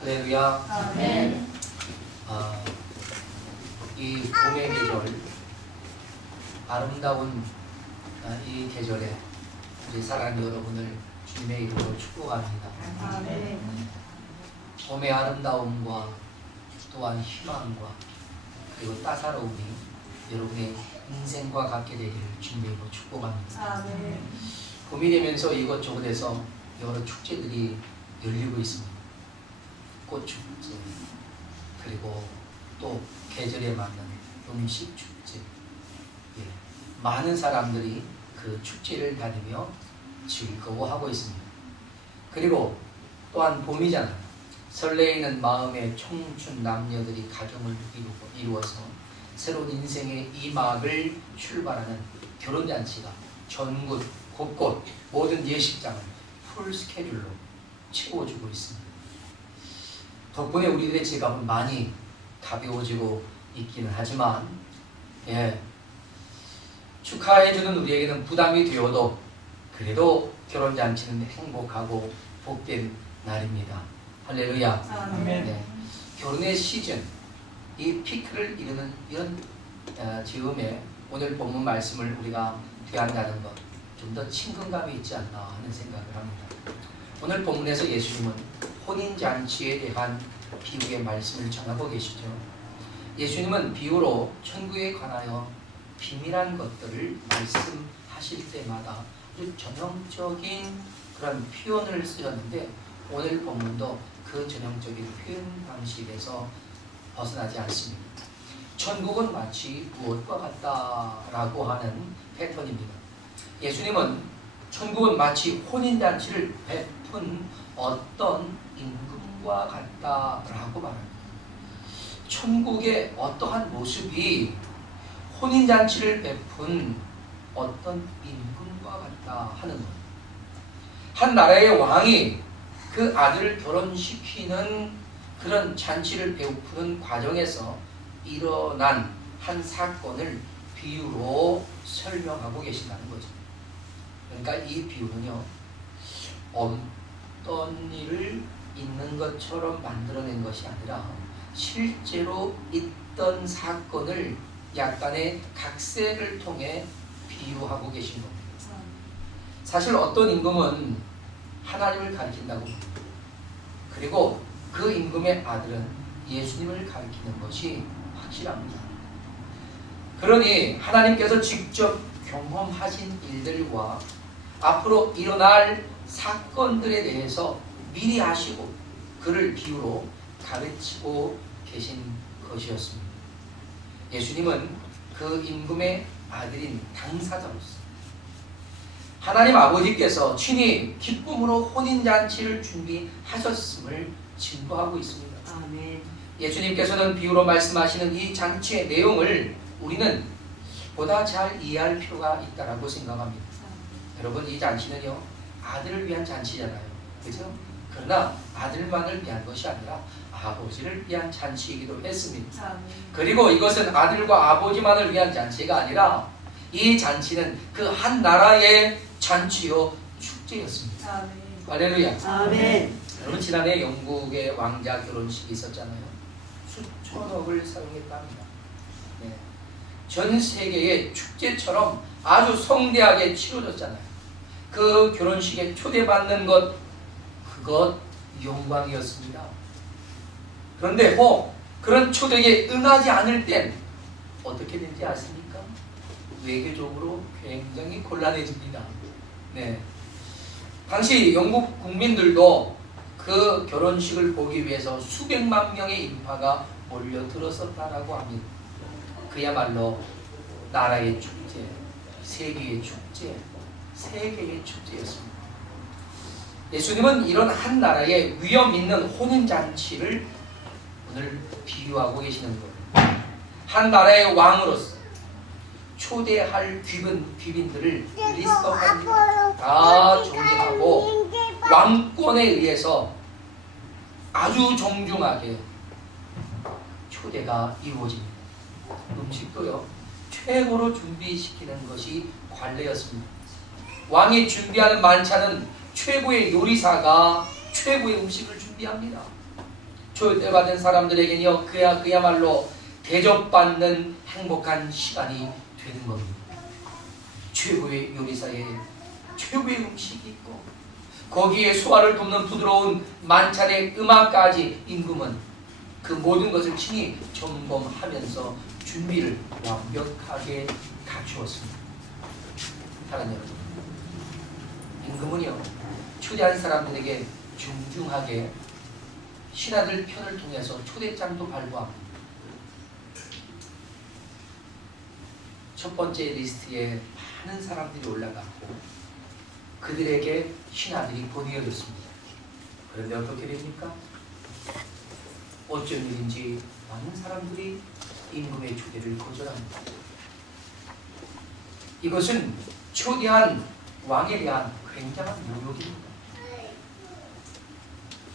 할렐루야. 아멘. 이 봄의 계절, 아름다운 이 계절에 우리 사랑하는 여러분을 주님의 이름으로 축복합니다. 아멘. 봄의 아름다움과 또한 희망과 그리고 따사로움이 여러분의 인생과 같게 되기를 주님의 이름으로 축복합니다. 아멘. 봄이 되면서 이곳저곳에서 여러 축제들이 열리고 있습니다. 꽃축제, 그리고 또 계절에 맞는 음식 축제. 많은 사람들이 그 축제를 다니며 즐거워하고 있습니다. 그리고 또한 봄이잖아요. 설레이는 마음의 청춘 남녀들이 가정을 이루어서 새로운 인생의 이 막을 출발하는 결혼잔치가 전국 곳곳 모든 예식장을 풀 스케줄로 채워주고 있습니다. 덕분에 우리들의 지갑은 많이 가벼워지고 있기는 하지만 축하해주는 우리에게는 부담이 되어도 그래도 결혼잔치는 행복하고 복된 날입니다. 할렐루야. 아멘. 결혼의 시즌, 이 피크를 이루는 이런 즈음에 오늘 본문 말씀을 우리가 대한다는 것, 좀 더 친근감이 있지 않나 하는 생각을 합니다. 오늘 본문에서 예수님은 혼인잔치에 대한 비유의 말씀을 전하고 계시죠. 예수님은 비유로 천국에 관하여 비밀한 것들을 말씀하실 때마다 아주 전형적인 그런 표현을 쓰셨는데 오늘 본문도 그 전형적인 표현 방식에서 벗어나지 않습니다. 천국은 마치 무엇과 같다라고 하는 패턴입니다. 예수님은 천국은 마치 혼인잔치를 베푼 어떤 임금과 같다라고 말합니다. 천국의 어떠한 모습이 혼인잔치를 베푼 어떤 임금과 같다 하는 것. 한 나라의 왕이 그 아들을 결혼시키는 그런 잔치를 베푸는 과정에서 일어난 한 사건을 비유로 설명하고 계신다는 거죠. 그러니까 이 비유는요, 어떤 일을 있는 것처럼 만들어낸 것이 아니라 실제로 있던 사건을 약간의 각색을 통해 비유하고 계신 겁니다. 사실 어떤 임금은 하나님을 가리킨다고 합니다. 그리고 그 임금의 아들은 예수님을 가리키는 것이 확실합니다. 그러니 하나님께서 직접 경험하신 일들과 앞으로 일어날 사건들에 대해서 미리 아시고 그를 비유로 가르치고 계신 것이었습니다. 예수님은 그 임금의 아들인 당사자로서 하나님 아버지께서 친히 기쁨으로 혼인잔치를 준비하셨음을 증거하고 있습니다. 아멘. 예수님께서는 비유로 말씀하시는 이 잔치의 내용을 우리는 보다 잘 이해할 필요가 있다고 생각합니다. 여러분, 이 잔치는요, 아들을 위한 잔치잖아요. 그죠? 그러나 아들만을 위한 것이 아니라 아버지를 위한 잔치이기도 했습니다. 아멘. 그리고 이것은 아들과 아버지만을 위한 잔치가 아니라 이 잔치는 그 한 나라의 잔치요 축제였습니다. 아멘. 할렐루야. 아멘. 여러분, 지난해 영국의 왕자 결혼식이 있었잖아요. 수천억을 사용했답니다. 전 세계의 축제처럼 아주 성대하게 치러졌잖아요. 그 결혼식에 초대받는 것, 그것 영광이었습니다. 그런데 그런 초대에 응하지 않을 땐 어떻게 되는지 아십니까? 외교적으로 굉장히 곤란해집니다. 당시 영국 국민들도 그 결혼식을 보기 위해서 수백만 명의 인파가 몰려들었었다라고 합니다. 그야말로 나라의 축제, 세계의 축제, 세계의 축제였습니다. 예수님은 이런 한 나라의 위험 있는 혼인잔치를 오늘 비유하고 계시는 거예요. 한 나라의 왕으로서 초대할 귀빈들을 리스트업합니다. 다 정리하고 왕권에 의해서 아주 정중하게 초대가 이루어집니다. 음식도요, 최고로 준비시키는 것이 관례였습니다. 왕이 준비하는 만찬은 최고의 요리사가 최고의 음식을 준비합니다. 초대받은 사람들에게는요, 그야말로 대접받는 행복한 시간이 되는 겁니다. 최고의 요리사에 최고의 음식이 있고 거기에 소화를 돕는 부드러운 만찬의 음악까지 임금은 그 모든 것을 친히 점검하면서 준비를 완벽하게 갖추었습니다. 사랑하는 여러분, 임금은요, 초대한 사람들에게 중중하게 신하들 편을 통해서 초대장도 발부합니다. 첫 번째 리스트에 많은 사람들이 올라갔고 그들에게 신하들이 보내어졌습니다. 그런데 어떻게 됩니까? 어쩐 일인지 많은 사람들이 임금의 초대를 거절합니다. 이것은 초대한 왕에 대한 굉장한 모욕입니다.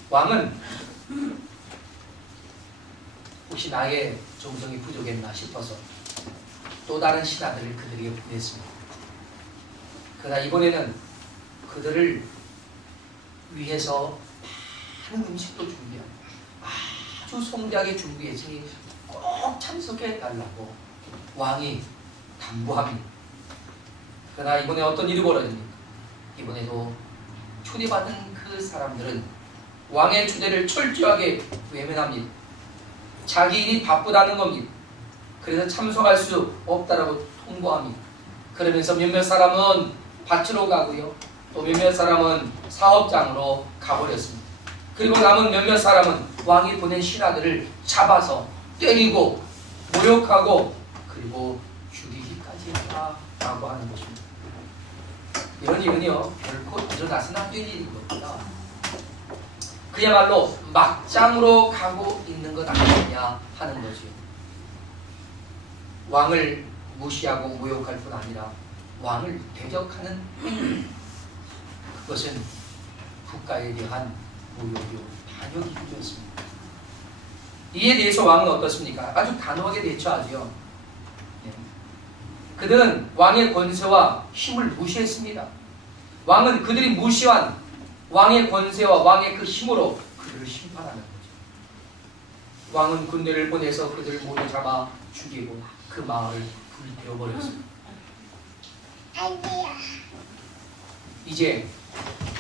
왕은 혹시 나의 정성이 부족했나 싶어서 또 다른 신하들을 그들에게 보냈습니다. 그러나 이번에는 그들을 위해서 많은 음식도 준비하고 아주 성대하게 준비했으니 꼭 참석해 달라고 왕이 당부합니다. 그러나 이번에 어떤 일이 벌어집니까? 이번에도 초대받은 그 사람들은 왕의 초대를 철저하게 외면합니다. 자기 일이 바쁘다는 겁니다. 그래서 참석할 수 없다라고 통보합니다. 그러면서 몇몇 사람은 밭으로 가고요, 또 몇몇 사람은 사업장으로 가버렸습니다. 그리고 남은 몇몇 사람은 왕이 보낸 신하들을 잡아서 때리고 모욕하고 그리고 죽이기까지 했다라고 하는 것입니다. 이런 일은요, 결코 일어나서는 안 될 일인 겁니다. 그야말로 막장으로 가고 있는 것 아니냐 하는 거죠. 왕을 무시하고 모욕할 뿐 아니라 왕을 대적하는 행위, 그것은 국가에 대한 모욕이요 반역이기도 했습니다. 이에 대해서 왕은 어떻습니까? 아주 단호하게 대처하죠. 그들은 왕의 권세와 힘을 무시했습니다. 왕은 그들이 무시한 왕의 권세와 왕의 그 힘으로 그들을 심판하는 거죠. 왕은 군대를 보내서 그들을 모두 잡아 죽이고 그 마을을 불태워버렸습니다. 이제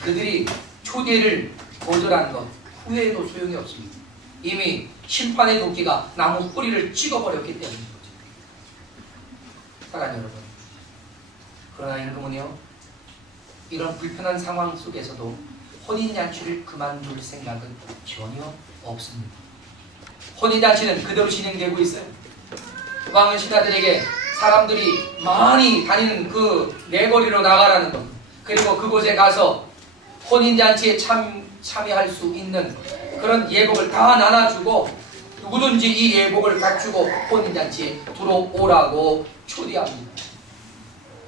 그들이 초대를 거절한 것 후회해도 소용이 없습니다. 이미 심판의 도끼가 나무 뿌리를 찍어버렸기 때문인 거죠. 사랑하는 여러분, 그러나 임금은요, 이런 불편한 상황 속에서도 혼인잔치를 그만둘 생각은 전혀 없습니다. 혼인잔치는 그대로 진행되고 있어요. 왕은 신하들에게 사람들이 많이 다니는 그 내거리로 나가라는 것, 그리고 그곳에 가서 혼인잔치에 참여할 수 있는 그런 예복을 다 나눠주고 누구든지 이 예복을 갖추고 혼인잔치에 들어오라고 초대합니다.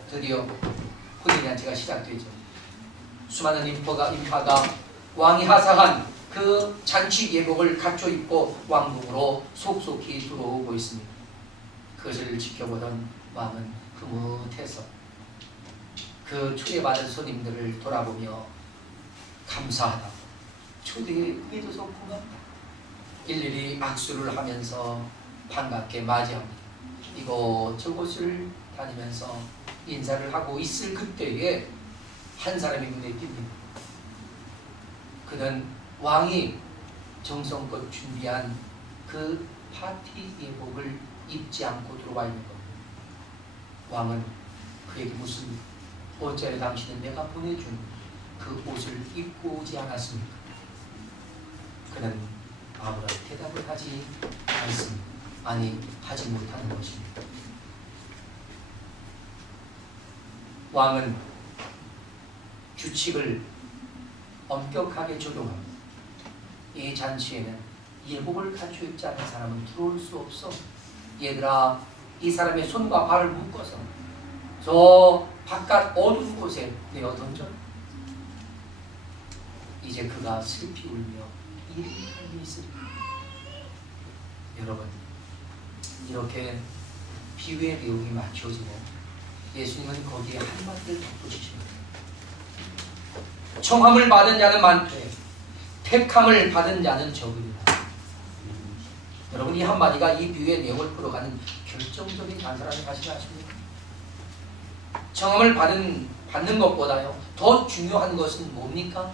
드디어 혼인잔치가 시작되죠. 수많은 인파가 왕이 하사한 그 잔치 예복을 갖춰 입고 왕궁으로 속속히 들어오고 있습니다. 그것을 지켜보던 왕은 흐뭇해서 그 초대받은 손님들을 돌아보며 감사하다고, 초대해줘서 고맙다, 일일이 악수를 하면서 반갑게 맞이합니다. 이곳저곳을 다니면서 인사를 하고 있을 그때에 한 사람이 눈에 띕니다. 그는 왕이 정성껏 준비한 그 파티 예복을 입지 않고 들어와 있는 겁니다. 왕은 그에게 묻습니다. 어찌하여 당신은 내가 보내준 그 옷을 입고 오지 않았습니까? 그는 아무런 대답을 하지 않습니다. 아니, 하지 못하는 것입니다. 왕은 규칙을 엄격하게 적용합니다. 이 잔치에는 예복을 갖춰 입지 않은 사람은 들어올 수 없어. 얘들아, 이 사람의 손과 발을 묶어서 저 바깥 어두운 곳에 내어 던져. 이제 그가 슬피 울며 이름이 있으리라. 여러분, 이렇게 비유의 내용이 맞춰지면 예수님은 거기에 한마디를 덧붙이십니다. 청함을 받은 자는 많되 택함을 받은 자는 적으리라. 여러분 이 한마디가 이 비유의 내용을 풀어가는 결정적인 단서라는 사실을 아십니까? 청함을 받는 것보다요 더 중요한 것은 뭡니까?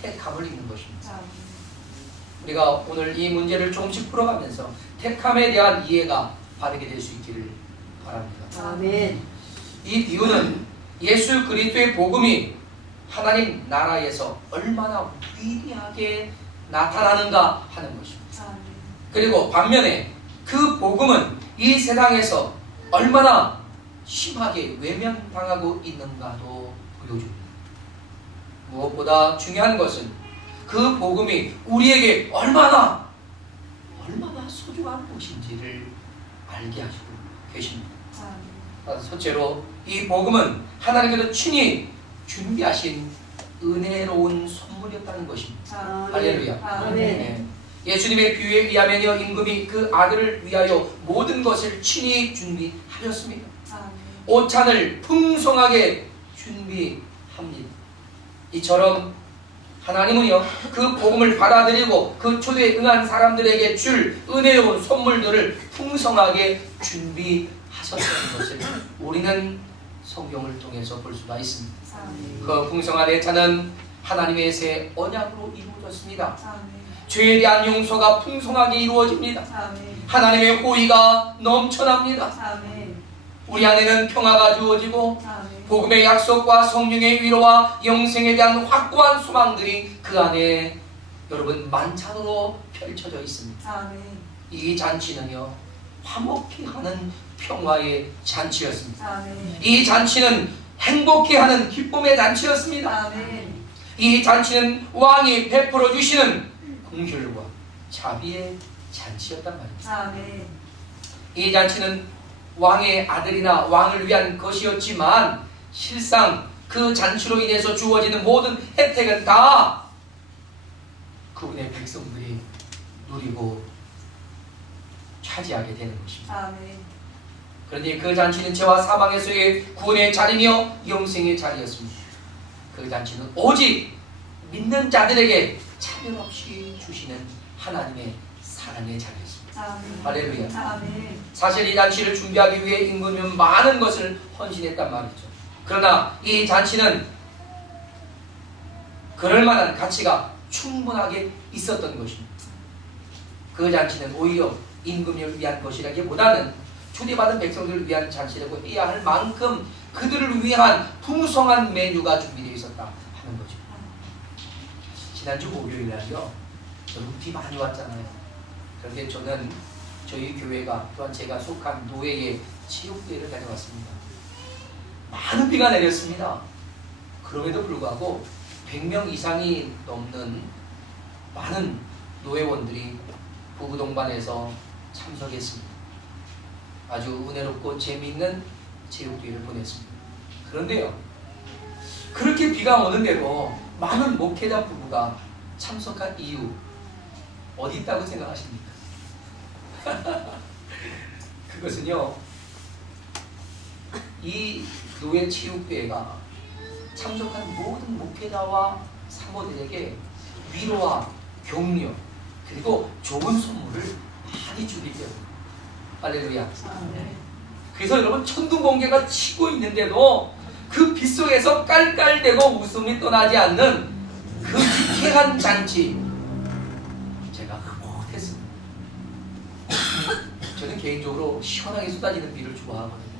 택함을 입는 것입니다. 우리가 오늘 이 문제를 조금씩 풀어가면서 택함에 대한 이해가 바르게 될 수 있기를 바랍니다. 아멘. 이 비유는 예수 그리스도의 복음이 하나님 나라에서 얼마나 위대하게 나타나는가 하는 것입니다. 그리고 반면에 그 복음은 이 세상에서 얼마나 심하게 외면당하고 있는가도 보여줍니다. 무엇보다 중요한 것은 그 복음이 우리에게 얼마나 소중한 것인지를 알게 하시고 계십니다. 첫째로 이 복음은 하나님께서 친히 준비하신 은혜로운 선물이었다는 것입니다. 할렐루야. 아멘. 네. 예수님의 비유에 의하면요 임금이 그 아들을 위하여 모든 것을 친히 준비하셨습니다. 오찬을 풍성하게 준비합니다. 이처럼 하나님은요 그 복음을 받아들이고 그 초대에 응한 사람들에게 줄 은혜로운 선물들을 풍성하게 준비하셨다는 것을 우리는 성경을 통해서 볼 수가 있습니다. 그 풍성한 예찬은 하나님의 새 언약으로 이루어졌습니다. 죄에 대한 용서가 풍성하게 이루어집니다. 하나님의 호의가 넘쳐납니다. 우리 안에는 평화가 주어지고 복음의 약속과 성령의 위로와 영생에 대한 확고한 소망들이 그 안에 여러분 만찬으로 펼쳐져 있습니다. 이 잔치는요 화목히 하는 평화의 잔치였습니다. 이 잔치는 행복해 하는 기쁨의 잔치였습니다. 이 잔치는 왕이 베풀어 주시는 긍휼과 자비의 잔치였단 말입니다. 이 잔치는 왕의 아들이나 왕을 위한 것이었지만 실상 그 잔치로 인해서 주어지는 모든 혜택은 다 그분의 백성들이 누리고 차지하게 되는 것입니다. 그런데 그 잔치는 죄와 사망에서의 구원의 자리며 영생의 자리였습니다. 그 잔치는 오직 믿는 자들에게 차별 없이 주시는 하나님의 사랑의 자리였습니다. 할렐루야. 사실 이 잔치를 준비하기 위해 임금은 많은 것을 헌신했단 말이죠. 그러나 이 잔치는 그럴 만한 가치가 충분하게 있었던 것입니다. 그 잔치는 오히려 임금을 위한 것이라기보다는 초대받은 백성들을 위한 잔치라고 해야 할 만큼 그들을 위한 풍성한 메뉴가 준비되어 있었다 하는 거죠. 지난주 목요일날요 여러분 비 많이 왔잖아요. 그런데 저는 저희 교회가 또한 제가 속한 노예의 체육대회를 가져왔습니다. 많은 비가 내렸습니다. 그럼에도 불구하고 100명 이상이 넘는 많은 노예원들이 부부 동반해서 참석했습니다. 아주 은혜롭고 재미있는 체육대회를 보냈습니다. 그런데요 그렇게 비가 오는데도 많은 목회자 부부가 참석한 이유 어디 있다고 생각하십니까? 그것은요 이 노예 체육대회가 참석한 모든 목회자와 사모들에게 위로와 격려 그리고 좋은 선물을 많이 주기 때문에 할렐루야. 그래서 여러분 천둥번개가 치고 있는데도 그 빗속에서 깔깔대고 웃음이 떠나지 않는 그 유쾌한 잔치 제가 흡족했습니다. 저는 개인적으로 시원하게 쏟아지는 비를 좋아하거든요.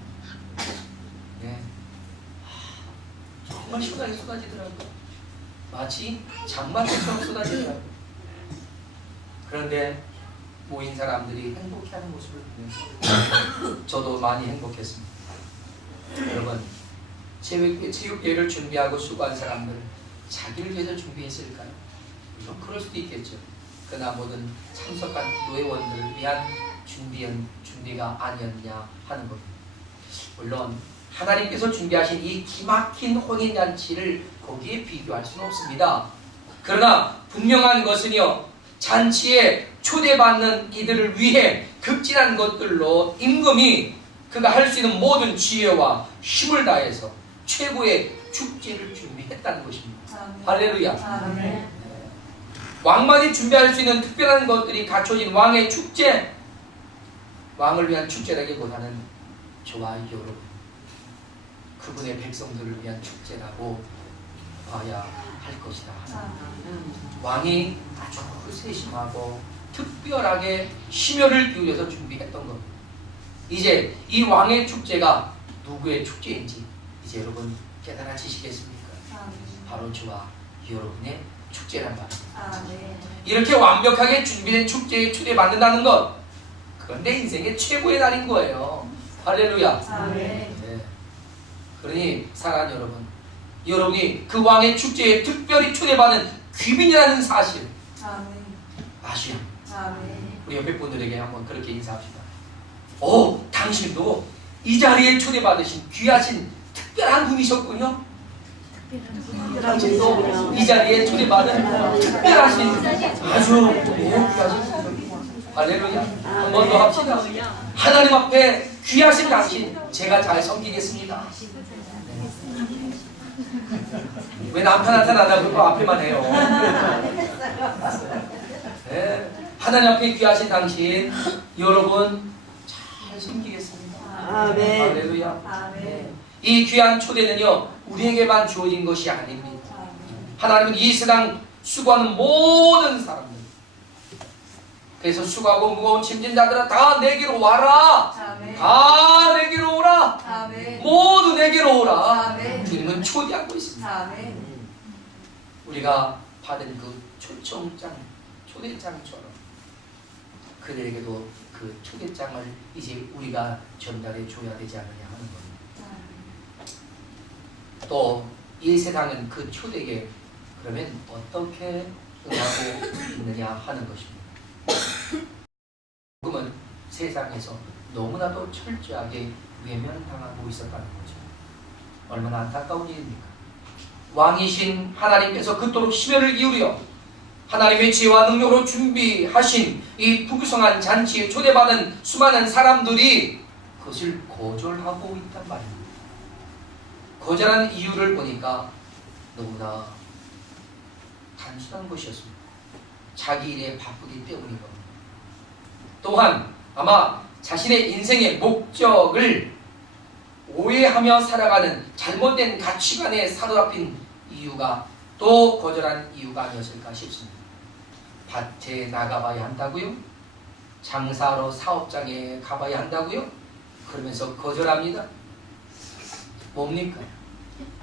네. 정말 시원하게 쏟아지더라고요. 마치 장마철처럼 쏟아지더라고요. 그런데 모인 사람들이 행복해하는 모습을 보면서 저도 많이 행복했습니다. 여러분 체육대회를 준비하고 수고한 사람들 자기를 위해서 준비했을까요? 물론 그럴 수도 있겠죠. 그러나 모든 참석한 노예원들을 위한 준비가 아니었냐 하는 겁니다. 물론 하나님께서 준비하신 이 기막힌 혼인잔치를 거기에 비교할 수는 없습니다. 그러나 분명한 것은요 잔치에 초대받는 이들을 위해 극진한 것들로 임금이 그가 할 수 있는 모든 지혜와 힘을 다해서 최고의 축제를 준비했다는 것입니다. 할렐루야. 왕만이 준비할 수 있는 특별한 것들이 갖춰진 왕의 축제, 왕을 위한 축제라기보다는 저와 여러분, 그분의 백성들을 위한 축제라고 봐야 할 것이다. 왕이 아주 세심하고 특별하게 심혈을 기울여서 준비했던 겁니다. 이제 이 왕의 축제가 누구의 축제인지 이제 여러분 깨달아지시겠습니까? 바로 저와 여러분의 축제란 말입니다. 이렇게 완벽하게 준비된 축제에 초대받는다는 것, 그건 내 인생의 최고의 날인 거예요. 할렐루야. 네. 그러니 사랑하는 여러분, 여러분이 그 왕의 축제에 특별히 초대받은 귀빈이라는 사실 아시오? 우리 옆에 분들에게 한번 그렇게 인사합시다. 오, 당신도 이 자리에 초대받으신 귀하신 특별한 분이셨군요. 당신도 이 자리에 초대받은 특별하신 아주 귀하신 분. 할렐루야. 한 번 더 합시다. 하나님 앞에 귀하신 당신, 제가 잘 섬기겠습니다. 왜 남편 나타나다 그거 앞에만 해요? 네. 하나님 앞에 귀하신 당신, 여러분 잘 섬기겠습니다. 아멘. 할렐루야. 이 귀한 초대는요, 우리에게만 주어진 것이 아닙니다. 하나님은 이 세상 수고하는 모든 사람들, 그래서 수고하고 무거운 짐진 자들아 다 내게로 와라. 다 내게로 오라. 모두 내게로 오라. 주님은 초대하고 있습니다. 우리가 받은 그 초청장, 초대장처럼 그들에게도 그 초대장을 이제 우리가 전달해 줘야 되지 않느냐 하는 겁니다. 또 이 세상은 그 초대에 그러면 어떻게 응하고 있느냐 하는 것입니다. 복음은 세상에서 너무나도 철저하게 외면당하고 있었다는 거죠. 얼마나 안타까운 일입니까? 왕이신 하나님께서 그토록 심혈을 기울여 하나님의 지혜와 능력으로 준비하신 이 풍성한 잔치에 초대받은 수많은 사람들이 그것을 거절하고 있단 말입니다. 거절한 이유를 보니까 너무나 단순한 것이었습니다. 자기 일에 바쁘기 때문인 겁니다. 또한 아마 자신의 인생의 목적을 오해하며 살아가는 잘못된 가치관에 사로잡힌 이유가 또 거절한 이유가 아니었을까 싶습니다. 밭에 나가봐야 한다고요? 장사하러 사업장에 가봐야 한다고요? 그러면서 거절합니다. 뭡니까?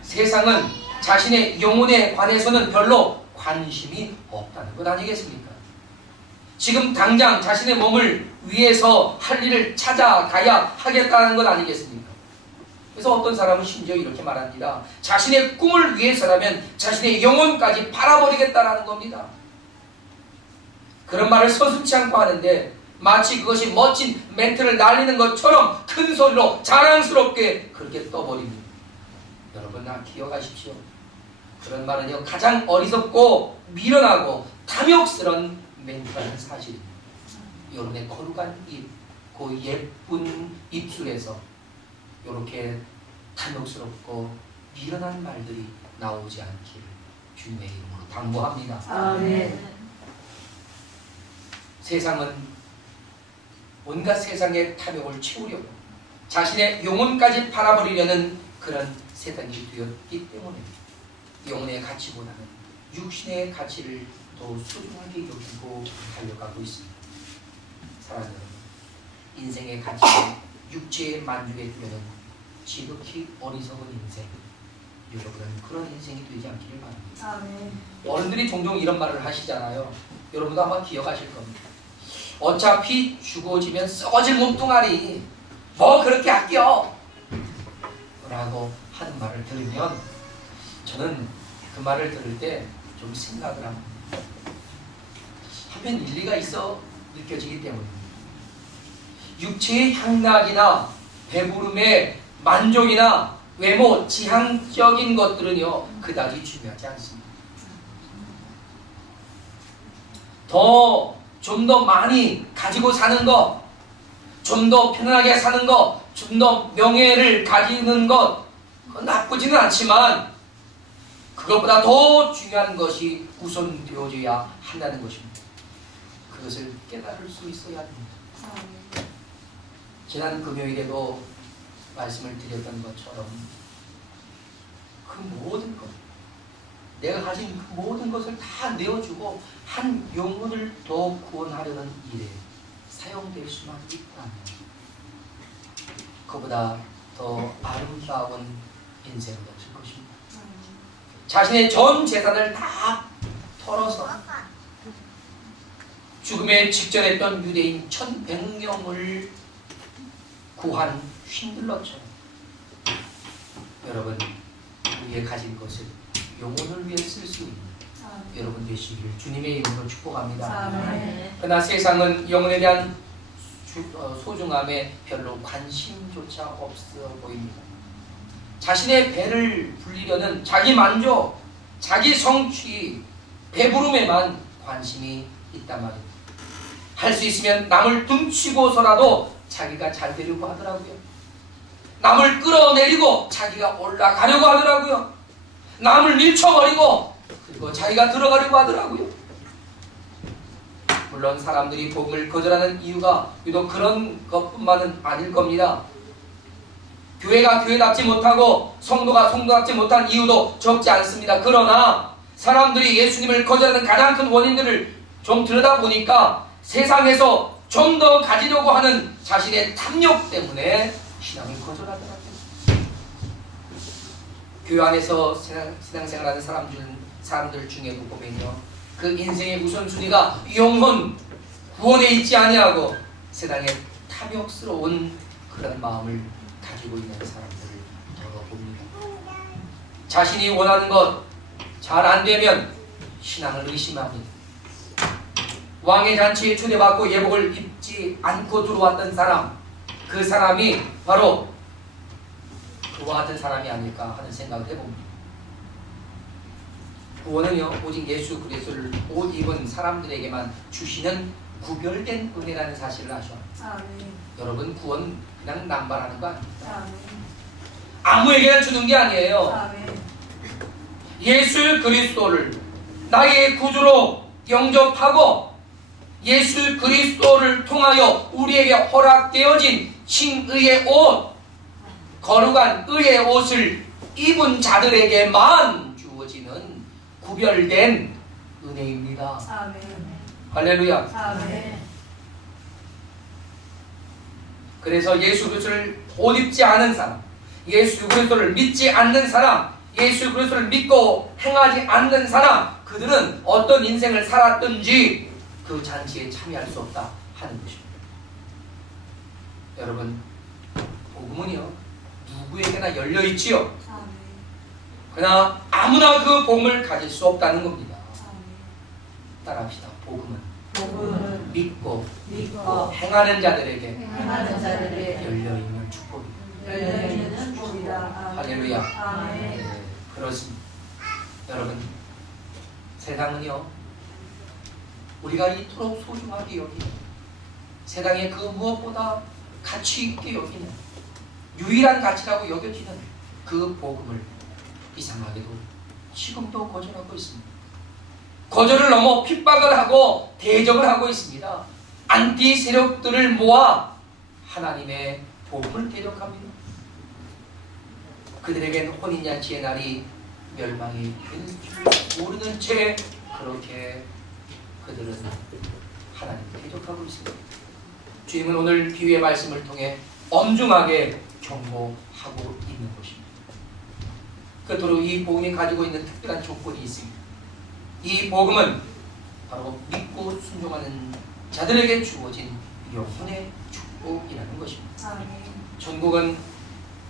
세상은 자신의 영혼에 관해서는 별로 관심이 없다는 것 아니겠습니까? 지금 당장 자신의 몸을 위해서 할 일을 찾아가야 하겠다는 것 아니겠습니까? 그래서 어떤 사람은 심지어 이렇게 말합니다. 자신의 꿈을 위해서라면 자신의 영혼까지 팔아버리겠다라는 겁니다. 그런 말을 서슴지 않고 하는데 마치 그것이 멋진 멘트를 날리는 것처럼 큰 소리로 자랑스럽게 그렇게 떠버립니다. 여러분 나 기억하십시오. 그런 말은요 가장 어리석고 미련하고 탐욕스러운 멘트라는 사실입니다. 여러분의 거룩한 입, 그 예쁜 입술에서 이렇게 탐욕스럽고 미련한 말들이 나오지 않기를 주님의 이름으로 당부합니다. 아멘. 세상은 온갖 세상의 탐욕을 채우려고 자신의 영혼까지 팔아버리려는 그런 세상이 되었기 때문에 영혼의 가치보다는 육신의 가치를 더 소중하게 여기고 달려가고 있습니다. 사랑하는 여러분, 인생의 가치를 육체의 만족에 두려는 지극히 어리석은 인생, 여러분은 그런 인생이 되지 않기를 바랍니다. 아멘. 어른들이 종종 이런 말을 하시잖아요. 여러분도 아마 기억하실 겁니다. 어차피 죽어지면 썩어질 몸뚱아리 뭐 그렇게 아껴 라고 하는 말을 들으면 저는 그 말을 들을 때 좀 생각을 합니다. 하면 일리가 있어 느껴지기 때문입니다. 육체의 향락이나 배부름의 만족이나 외모, 지향적인 것들은요 그다지 중요하지 않습니다. 좀 더 많이 가지고 사는 것, 좀 더 편안하게 사는 것, 좀 더 명예를 가지는 것, 그건 나쁘지는 않지만 그것보다 더 중요한 것이 우선되어져야 한다는 것입니다. 그것을 깨달을 수 있어야 합니다. 지난 금요일에도 말씀을 드렸던 것처럼 그 모든 것, 내가 가진 그 모든 것을 다 내어주고 한 영혼을 더 구원하려는 일에 사용될 수만 있다면 그보다 더 아름다운 인생은 없을 것입니다. 자신의 전 재산을 다 털어서 죽음에 직전했던 유대인 1100명을 구한 쉰들러처럼 여러분 우리의 가진 것을 영혼을 위해 쓸 수 있는 여러분 되시기를 주님의 이름으로 축복합니다. 그러나 세상은 영혼에 대한 소중함에 별로 관심조차 없어 보입니다. 자신의 배를 불리려는 자기 만족, 자기 성취, 배부름에만 관심이 있단 말입니다. 할 수 있으면 남을 등치고서라도 자기가 잘 되려고 하더라고요. 남을 끌어내리고 자기가 올라가려고 하더라고요. 남을 밀쳐버리고 그리고 자기가 들어가려고 하더라고요. 물론 사람들이 복음을 거절하는 이유가 유독 그런 것뿐만은 아닐 겁니다. 교회가 교회답지 못하고 성도가 성도답지 못한 이유도 적지 않습니다. 그러나 사람들이 예수님을 거절하는 가장 큰 원인들을 좀 들여다보니까 세상에서 좀 더 가지려고 하는 자신의 탐욕 때문에 신앙을 거절하더라고요. 교회 안에서 신앙생활하는 사람들 중에 보면요, 그 인생의 우선순위가 영혼 구원에 있지 아니하고 세상에 탐욕스러운 그런 마음을 가지고 있는 사람들을 봅니다. 자신이 원하는 것 잘 안되면 신앙을 의심합니다. 왕의 잔치에 초대받고 예복을 입지 않고 들어왔던 사람, 그 사람이 바로 그와 같은 사람이 아닐까 하는 생각을 해봅니다. 구원은요 오직 예수 그리스도를 옷 입은 사람들에게만 주시는 구별된 은혜라는 사실을 아셔야 합니다. 여러분 구원 그냥 남발하는 거 아닙니다. 아무에게나 주는 게 아니에요. 예수 그리스도를 나의 구주로 영접하고 예수 그리스도를 통하여 우리에게 허락되어진 칭의의 옷, 거룩한 의의 옷을 입은 자들에게만 주어지는 구별된 은혜입니다. 할렐루야. 그래서 예수 그리스도를 옷 입지 않은 사람, 예수 그리스도를 믿지 않는 사람, 예수 그리스도를 믿고 행하지 않는 사람, 그들은 어떤 인생을 살았든지 그 잔치에 참여할 수 없다 하는 것입니다. 여러분, 복음은요 누구에게나 열려있지요. 그러나 아무나 그 복음을 가질 수 없다는 겁니다. 따라합시다. 복음은 믿고 행하는 자들에게 열려있는 축복입니다. 할렐루야. 네, 그렇습니다. 여러분, 세상은요 우리가 이토록 소중하게 여기는, 세상에 그 무엇보다 가치 있게 여기는, 유일한 가치라고 여겨지는 그 복음을 이상하게도 지금도 거절하고 있습니다. 거절을 넘어 핍박을 하고 대적을 하고 있습니다. 안티 세력들을 모아 하나님의 복음을 대적합니다. 그들에겐 혼인잔치의 날이 멸망이 되는 줄 모르는 채 그렇게 그들은 하나님을 대적하고 있습니다. 주님은 오늘 비유의 말씀을 통해 엄중하게 경고하고 있는 것입니다. 끝으로 이 복음이 가지고 있는 특별한 조건이 있습니다. 이 복음은 바로 믿고 순종하는 자들에게 주어진 영혼의 축복이라는 것입니다. 천국은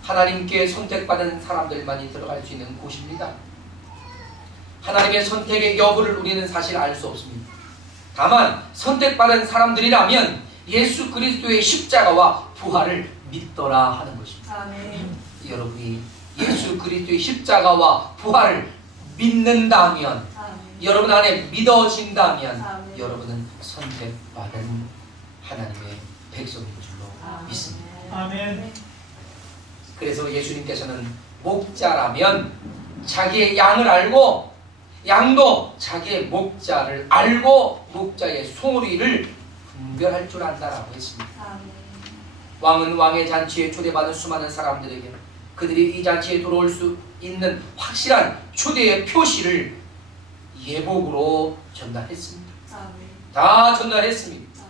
하나님께 선택받은 사람들만이 들어갈 수 있는 곳입니다. 하나님의 선택의 여부를 우리는 사실 알 수 없습니다. 다만 선택받은 사람들이라면 예수 그리스도의 십자가와 부활을 믿더라 하는 것입니다. 여러분이 예수 그리스도의 십자가와 부활을 믿는다면, 여러분 안에 믿어진다면 여러분은 선택받은 하나님의 백성인 줄로 믿습니다. 아멘. 그래서 예수님께서는 목자라면 자기의 양을 알고 양도 자기의 목자를 알고 목자의 소리를 분별할 줄 안다라고 했습니다. 왕은 왕의 잔치에 초대받은 수많은 사람들에게 그들이 이 잔치에 들어올 수 있는 확실한 초대의 표시를 예복으로 전달했습니다. 다 전달했습니다.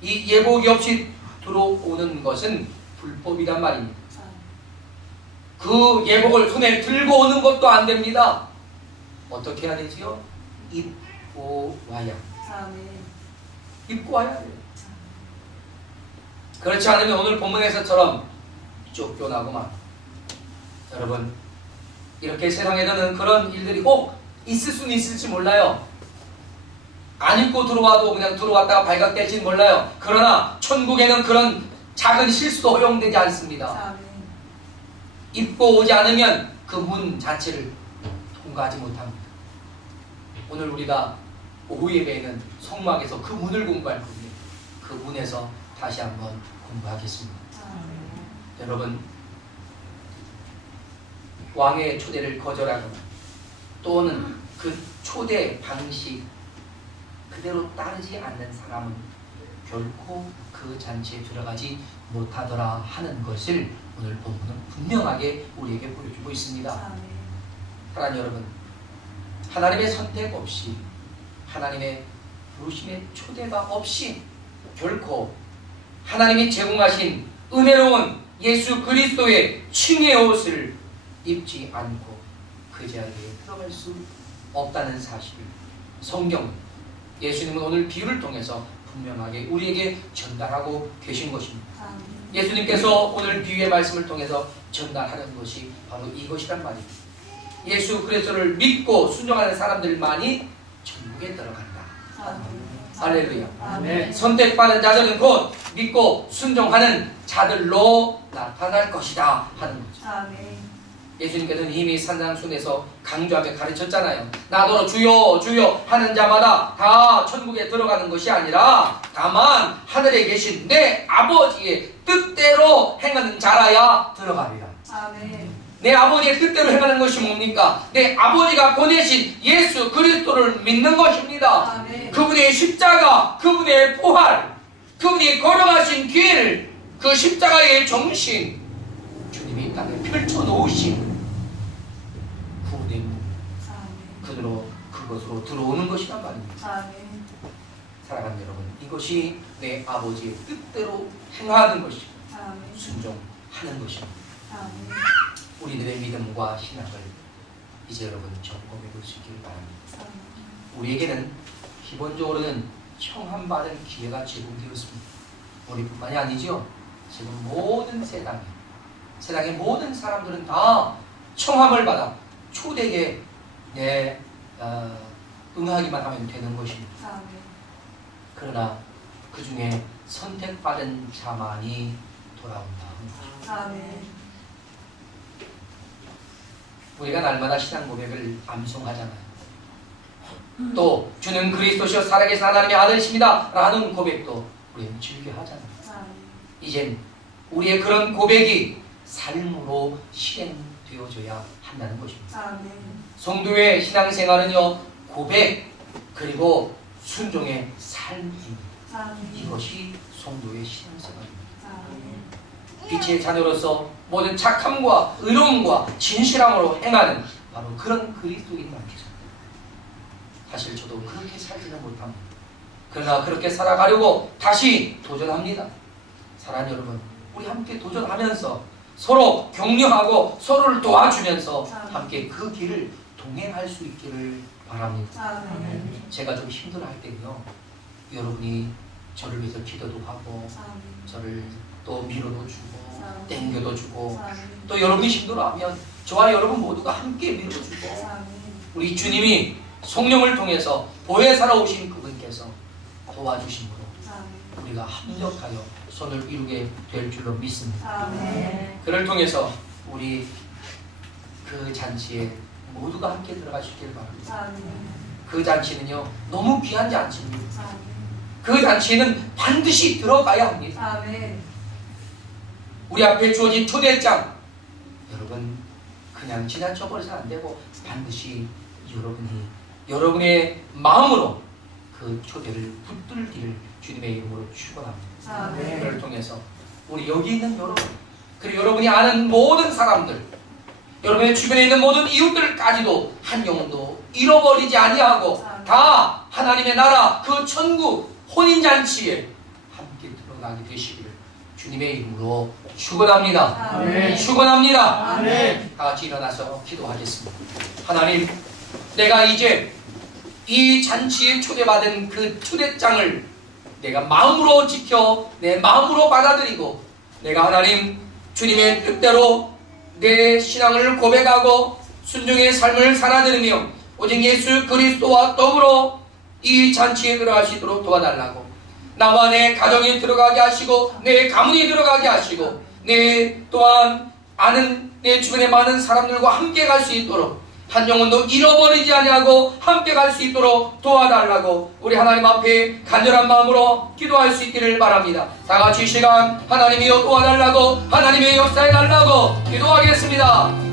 이 예복이 없이 들어오는 것은 불법이란 말입니다. 그 예복을 손에 들고 오는 것도 안 됩니다. 어떻게 해야 되지요? 입고 와야. 입고 와야 돼요. 그렇지 않으면 오늘 본문에서처럼 쫓겨나고만. 여러분, 이렇게 세상에는 그런 일들이 꼭 있을 수는 있을지 몰라요. 안 입고 들어와도 그냥 들어왔다가 발각될지는 몰라요. 그러나 천국에는 그런 작은 실수도 허용되지 않습니다. 입고 오지 않으면 그 문 자체를 통과하지 못합니다. 오늘 우리가 오후 예배에는 성막에서 그 문을 공부할 겁니다. 그 문에서 다시 한번 공부하겠습니다. 여러분, 왕의 초대를 거절하거나 또는 그 초대 방식 그대로 따르지 않는 사람은 결코 그 잔치에 들어가지 못하더라 하는 것을 오늘 본문은 분명하게 우리에게 보여주고 있습니다. 사랑하는 여러분, 하나님의 선택 없이 하나님의 부르심의 초대가 없이 결코 하나님이 제공하신 은혜로운 예수 그리스도의 칭의 옷을 입지 않고 그 자리에 들어갈 수 없다는 사실을 성경 예수님은 오늘 비유를 통해서 분명하게 우리에게 전달하고 계신 것입니다. 예수님께서 오늘 비유의 말씀을 통해서 전달하는 것이 바로 이것이란 말입니다. 예수 그리스도를 믿고 순종하는 사람들만이 천국에 들어간다. 할렐루야. 아멘. 선택받은 자들은 곧 믿고 순종하는 자들로 나타날 것이다 하는 거죠. 예수님께서는 이미 산상순에서 강조하며 가르쳤잖아요. 나더러 주여 주여 하는 자마다 다 천국에 들어가는 것이 아니라 다만 하늘에 계신 내 아버지의 뜻대로 행하는 자라야 들어가리라. 내 아버지의 뜻대로 행하는 것이 뭡니까? 내 아버지가 보내신 예수 그리스도를 믿는 것입니다. 그분의 십자가, 그분의 부활, 그분이 걸어가신 길, 그 십자가의 정신, 주님이 이 땅에 펼쳐놓으신 구원의 문, 그것으로 들어오는 것이란 말입니다. 사랑하는 여러분, 이것이 내 아버지의 뜻대로 행하는 것이고 순종하는 것입니다. 우리들의 믿음과 신앙을 이제 여러분 점검해 보시길 바랍니다. 우리에게는 기본적으로는 청함받은 기회가 제공되었습니다. 우리뿐만이 아니죠. 지금 모든 세상의 모든 사람들은 다 청함을 받아 초대에 응하기만 하면 되는 것입니다. 그러나 그 중에 선택받은 자만이 돌아온다. 우리가 날마다 신앙 고백을 암송하잖아요. 또 주는 그리스도시요 살아계신 하나님의 아들이십니다 라는 고백도 우리는 즐겨하잖아요. 이젠 우리의 그런 고백이 삶으로 실행되어져야 한다는 것입니다. 성도의 신앙생활은요, 고백 그리고 순종의 삶입니다. 이것이 성도의 신앙생활입니다. 빛의 자녀로서 모든 착함과 의로움과 진실함으로 행하는 바로 그런 그리스도인 말이죠. 사실 저도 그렇게 살지는 못합니다. 그러나 그렇게 살아가려고 다시 도전합니다. 사랑하는 여러분, 우리 함께 도전하면서 서로 격려하고 서로를 도와주면서 함께 그 길을 동행할 수 있기를 바랍니다. 제가 좀 힘들어할 때는요, 여러분이 저를 위해서 기도도 하고 저를 또 밀어도 주고 땡겨도 주고 또 여러분이 힘들어하면 저와 여러분 모두가 함께 밀어주고 우리 주님이 성령을 통해서 보혜 살아오신 그분께서 도와주심으로 우리가 합력하여 손을 이루게 될 줄로 믿습니다. 그를 통해서 우리 그 잔치에 모두가 함께 들어가시길 바랍니다. 그 잔치는요, 너무 귀한 잔치입니다. 그 잔치에는 반드시 들어가야 합니다. 우리 앞에 주어진 초대장, 여러분 그 그냥 지나쳐 버려서는 안 되고 반드시 여러분의 마음으로 그 초대를 붙들기를 주님의 이름으로 축원합니다. 그를 통해서 우리 여기 있는 여러분, 그리고 여러분이 아는 모든 사람들, 여러분의 주변에 있는 모든 이웃들까지도 한 영혼도 잃어버리지 아니하고 다 하나님의 나라 그 천국 혼인잔치에 함께 들어가게 되시기를 주님의 이름으로 축원합니다. 아멘. 축원합니다. 아멘. 다 같이 일어나서 기도하겠습니다. 하나님, 내가 이제 이 잔치에 초대받은 그 초대장을 내가 마음으로 지켜 내 마음으로 받아들이고 내가 하나님 주님의 뜻대로 내 신앙을 고백하고 순종의 삶을 살아들으며 오직 예수 그리스도와 더불어 이 잔치에 들어갈 수 있도록 도와달라고, 나와 내 가정이 들어가게 하시고 내 가문이 들어가게 하시고 내 또한 아는 내 주변의 많은 사람들과 함께 갈 수 있도록, 한 영혼도 잃어버리지 아니하고 함께 갈 수 있도록 도와달라고 우리 하나님 앞에 간절한 마음으로 기도할 수 있기를 바랍니다. 다 같이 이 시간 하나님이여 도와달라고, 하나님의 역사해 달라고 기도하겠습니다.